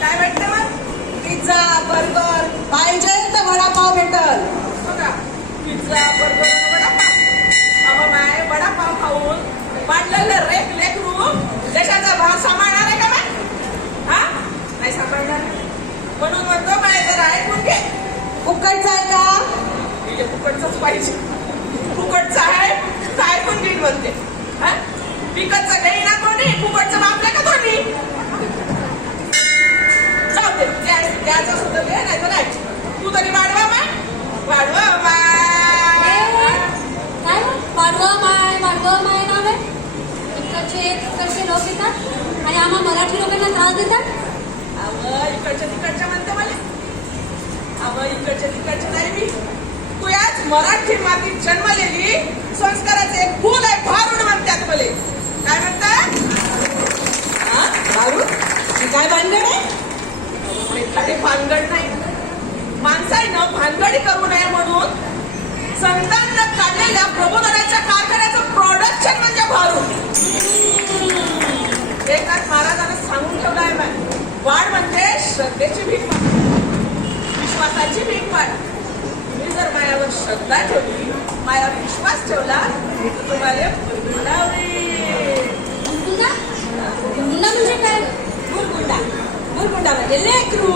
काय भेटते मग? पिझ्झा बर्गर पाहिजे तर वडापाव भेटल. Pizza burger vada pav. अहो माय वडापाव खाऊन वाढलेलं रेप लेकरू देशाचा भार सांभाळणार आहे का मग? हा नाही सांभाळणार. म्हणून म्हणतो माय जरा ऐकून घे. फुकटचं आहे का? फुकटच पाहिजे. फुकटचं आहे काय ऐकून घेईन म्हणते. हा विकतचं घेई ना कोणी, फुकटचं मापलं का कोणी? जाऊ दे त्याचं सुद्धा घे नाही तर नाही. तू तरी वाढवा माय वाढवा माय. काय वाढवा माय नाव आहे. इकडचे लोक येतात आणि आम्हा मराठी लोकांना त्रास देतात. अव इकडच्या म्हणते मला. अव इकडच्या नाही मी. तू याच मराठी मातीत जन्मलेली संस्काराचे एक फूल आहे. भारूड म्हणतात मले. काय म्हणतात? हा भारूड काय भानगड आहे? एखादी भानगड नाही. माणसानं भानगडी करू नये म्हणून संतांना काढलेल्या प्रबोधनाच्या कारखान्याचं प्रोडक्शन म्हणजे भारूड. एकाच महाराजांना सांगून ठेवलं आहे बाय. वाढ म्हणजे श्रद्धेची भीक वाढ, विश्वासाची भीक वाढ. तुम्ही जर मायावर श्रद्धा ठेवली, मायावर विश्वास ठेवला तर तुम्हाला गुरगुंडा म्हणजे काय? गुरगुंडा म्हणजे लेकरू.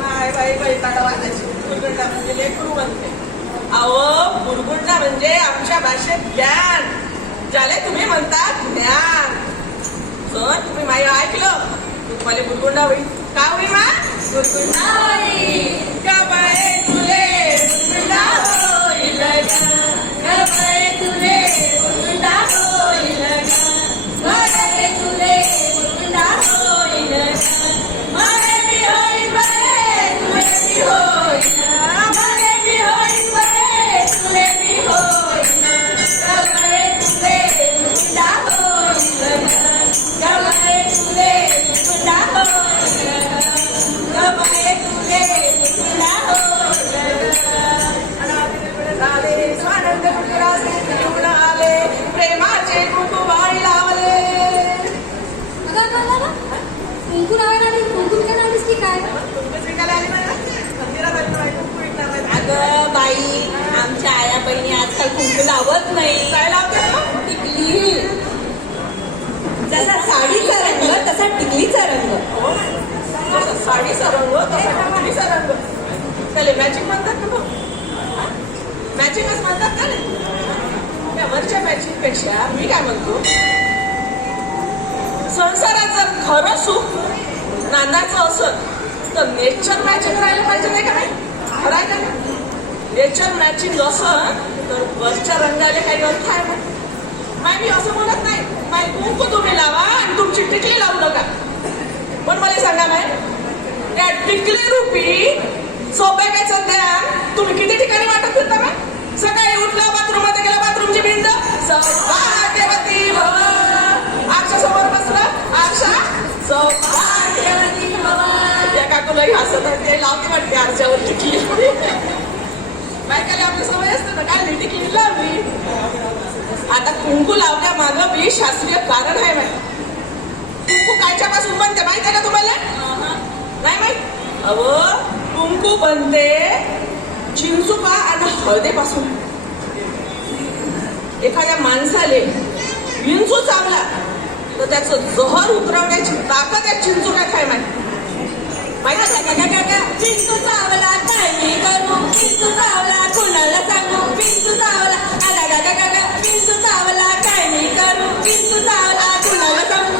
माय बाई ताडा वाजायची. गुरगुंडा म्हणजे लेकरू म्हणते. अहो गुरगुंडा म्हणजे आमच्या भाषेत ज्ञान, ज्याला तुम्ही म्हणतात ज्ञान. जर तुम्ही माय ऐकलं तुम्हाला गुरगुंडा होईल. का होईल मा? गुरगुंडा होईल. का बाय तुले गुरगुंडा होईल का बाय तुले गुरगुंडा होईल का बाय तुले गुरगुंडा होईल का मारे बी होईल बाय तुले बी होईल मारे बी होईल बाय तुले बी होईल का बाय तुले गुरगुंडा होईल का बाय तुले गुरगुंडा होईल का बाय तुले गुरगुंडा होईल. झाले स्वानंद कुटुराचे पिऊन आले प्रेमाचे कुंकुमाई लावले. कुंकू लावायला आली. कुंकू विकायला आलीस की काय? अगं बाई आमच्या आया बहिणी आजकाल कुंकू लावत नाही. काय लावते? टिकली. जसा साडीचा रंग तसा टिकलीचा रंग. जसा साडीचा रंग तसा टिकलीचा रंग. त्याला मॅचिंग म्हणतात ना. मॅचिंगच म्हणतात का नाही? त्या वरच्या मॅचिंग पेक्षा मी काय म्हणतो, संसारात जर खरं सुख नांदायचं असत तर नेचर मॅचिंग राहिलं पाहिजे नाही का? नाही खरं आहे का नाही? नेचर मॅचिंग असं तर वरच्या रंगाला काही अर्थ आहे ना. माय मी असं म्हणत नाही माय कुंकू तुम्ही लावा आणि तुमची टिकली लावू नका. पण मला सांगा माय त्या टिकली रूपी सौभाग्याचं ज्ञान तुम्ही किती ठिकाणी वाटत फिरता माय? सकाळी उठला बाथरूम मध्ये गेला बाथरूमची भिंत सौभाग्यवती भव. आरशा समोर बसला आरशा सौभाग्यवती भव. या काकूलाही हसत ते लावते वाटते आरशावर टिकली. बायकाला आपली सवय असते ना काय टिकली लावली. आता कुंकू लावण्या मागं बी शास्त्रीय कारण आहे माहिती. कुंकू कायच्या पासून बनते माहिती आहे का तुम्हाला? नाही माहित? अहो कुंकू बनते चिंचुका आणि हळदीपासून. एखाद्या माणसाले विंचू चावला तर त्याचं जहर उतरवण्याची ताकद या चिंचुक्यात आहे माहिती. चिंचू चावला काय मी करू. चिंचू चावला कुणाला सांगू. चिंचू चावला चिंचू चावला काय मी करू. चिंचू चावला कुणाला सांगू.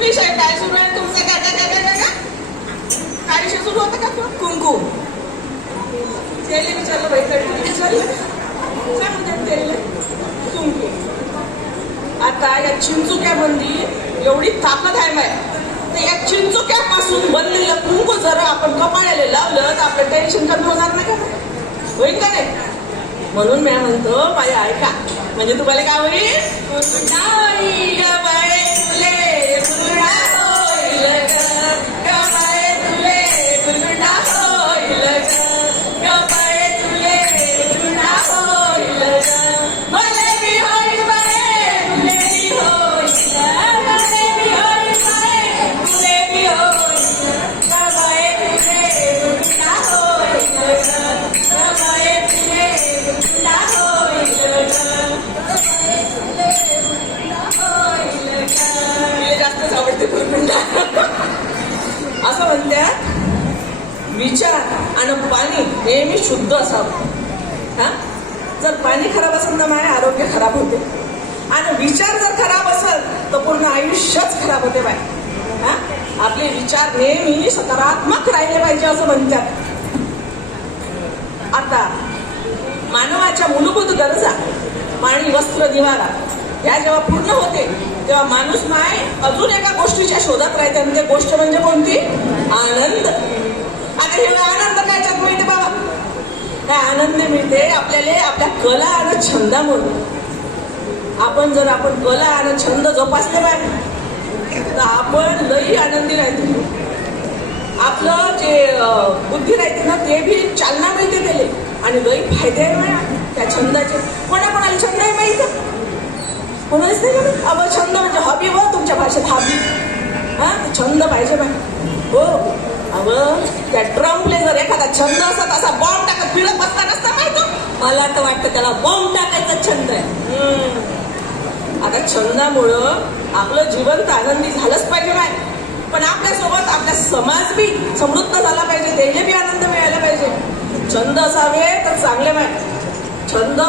विषय काय सुरू आहे तुमचं? काय विषय सुरू होतं का? कुंकू. त्याला विचारलं बाई तरी विचारलं सांगू द्या कुंकू. आता या चिंचुक्यामध्ये एवढी ताकद आहे माय. तर या चिंचुक्यापासून बनलेलं कुंकू जर आपण कपाळाला लावलं तर आपलं टेन्शन कमी होणार नाही का? होईल का नाही? म्हणून मी म्हणतो बाई ऐका म्हणजे तुम्हाला काय होईल? गुरगुंडा होईल ग बाई तुले गुरगुंडा होईल ग बाई तुले गुरगुंडा होईल ग बाई तुले गुरगुंडा होईल ग मला बी होईल बाई तुले बी होईल मला बी होईल बाई असं म्हणतात विचार आणि पाणी नेहमी शुद्ध असावं. हा जर पाणी खराब असेल तर माझे आरोग्य खराब होते आणि विचार जर खराब असेल तर पूर्ण आयुष्यच खराब होते बाय. हा आपले विचार नेहमी सकारात्मक राहिले पाहिजे असं म्हणतात. आता मानवाच्या मूलभूत गरजा पाणी वस्त्र निवारा ह्या जेव्हा पूर्ण होते तेव्हा माणूस माय अजून एका गोष्टीच्या शोधात राहते आणि ते गोष्ट म्हणजे कोणती? आनंद. आता हे आनंद कायच्यात मिळते बाबा? काय आनंद मिळते आपल्याला आपल्या कला आणि छंदामुळे. आपण कला आणि छंद जोपासले पाहिजे तर आपण लई आनंदी राहतो. आपलं जे बुद्धी राहते ना ते बी चालना मिळते त्याले आणि लई फायदे आहे त्या छंदाचे. कोणाकोणाला छंद आहे माहिती? कोणाच नाही म्हणून अब छंद म्हणजे हॉबी व तुमच्या भाषेत हॉबी. हा छंद पाहिजे बाय हो. अव त्या ट्रम्पले जर एखादा छंद असत असा बॉम्ब टाकत फिरत बसता नसता माहिती? मला तर वाटतं त्याला बॉम्ब टाकायचा छंद आहे. आता छंदामुळं आपलं जीवन तर आनंदी झालंच पाहिजे बाय पण आपल्यासोबत आपला समाज बी समृद्ध झाला पाहिजे त्याला बी आनंद मिळायला पाहिजे. छंद असावे तर चांगले बाय. छंद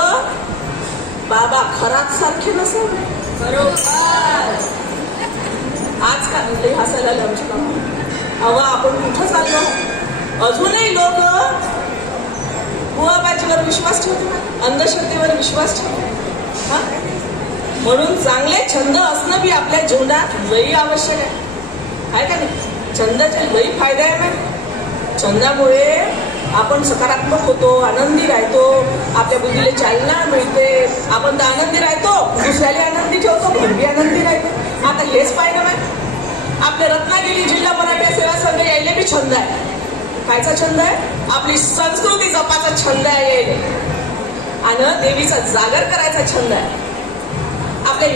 बाबा खरात सारखे नसावे. बरोबर. आजकाल लई हसायला आले आमच्या कामाला. अवा आपण कुठं चाललो? अजूनही लोक बुवाबाजीवर विश्वास ठेवतात, अंधश्रद्धेवर विश्वास ठेवतात. हा म्हणून चांगले छंद असणं बी आपल्या जीवनात लई आवश्यक आहे का नाही? छंदाचे लई फायदे आहे ना. छंदामुळे आपण सकारात्मक होतो, आनंदी राहतो, आपल्या बुद्धीला चालना मिळते, आपण तर आनंदी राहतो, दुसऱ्याला आनंदी ठेवतो, घरबी आनंदी राहतो. आता हेच पाहिजे ना आपल्या रत्नागिरी जिल्हा मराठी सेवा संघ यायला बी छंद आहे. कायचा छंद आहे? आपली संस्कृती जपाचा छंद आहे आणि देवीचा जागर करायचा छंद आहे. आपल्या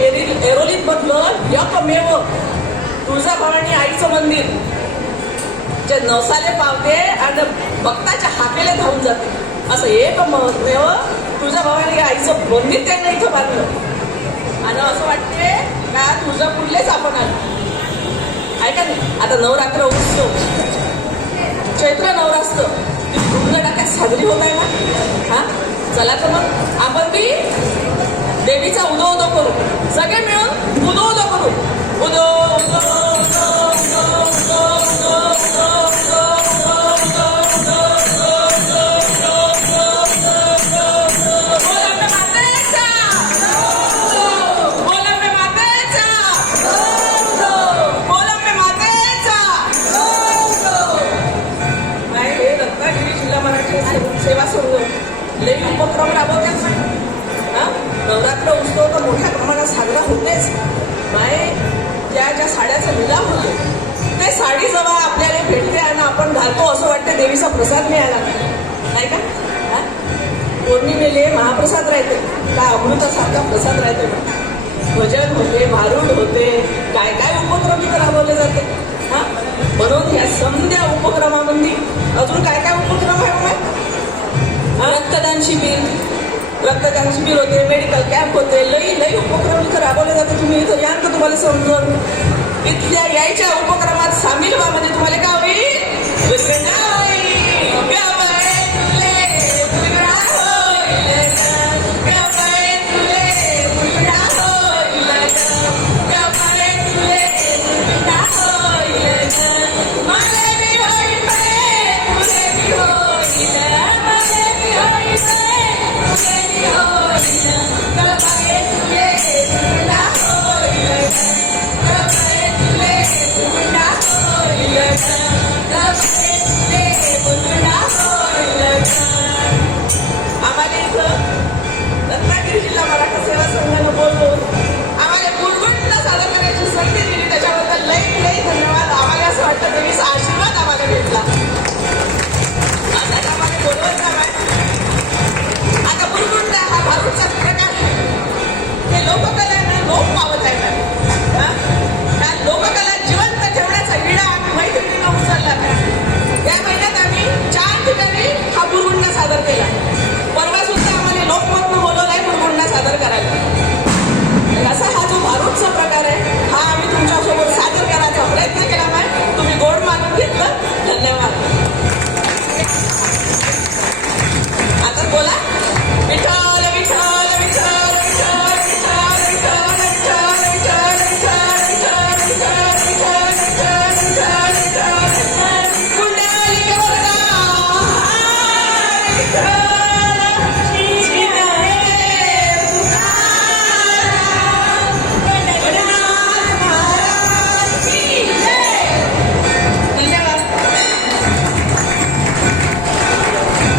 एरोलीत मधलं एकमेव तुळजाभवानी आईचं मंदिर जे नवसाले पावते आणि भक्ताच्या हाकेले धावून जाते असं एकमेव तुळजाभवानी आईचं मंदिर त्यांना इथं बांधलं आणि असं वाटते का तुळजापूरलेच आपण आलो आहे का नाही. आता नवरात्र उत्सव चैत्र नवरात्र पूर्ण टाक्यात साजरी होत आहे ना. हा चला तर मग आपण बी देवीचा उदो उदो करू, सगळे मिळून उदो उदो करू. उदो उदो उदो उदो उदो उदो सेवा संघ लई उपक्रम राबवतात. नवरात्र उत्सव तर मोठ्या प्रमाणात साजरा होतेच. माय ज्या साड्याचा लिलाव होतो ते साडी जेव्हा आपल्याला भेटते आणि आपण घालतो असं वाटते देवीचा प्रसाद मिळाला नाही का. पौर्णिमेले महाप्रसाद राहते काय अमृतासारखा प्रसाद राहते. भजन होते, भारूड होते, काय काय उपक्रम इथं राबवले जाते. हा म्हणून ह्या समध्या उपक्रमामध्ये अजून काय काय उपक्रम आहे? रक्तदान शिबिर होते, मेडिकल कॅम्प होते, लई उपक्रम इथं राबवले जाते. तुम्ही इथं याल तर तुम्हाला समजून इथल्या यायच्या उपक्रमात सामील व्हा म्हणजे तुम्हाला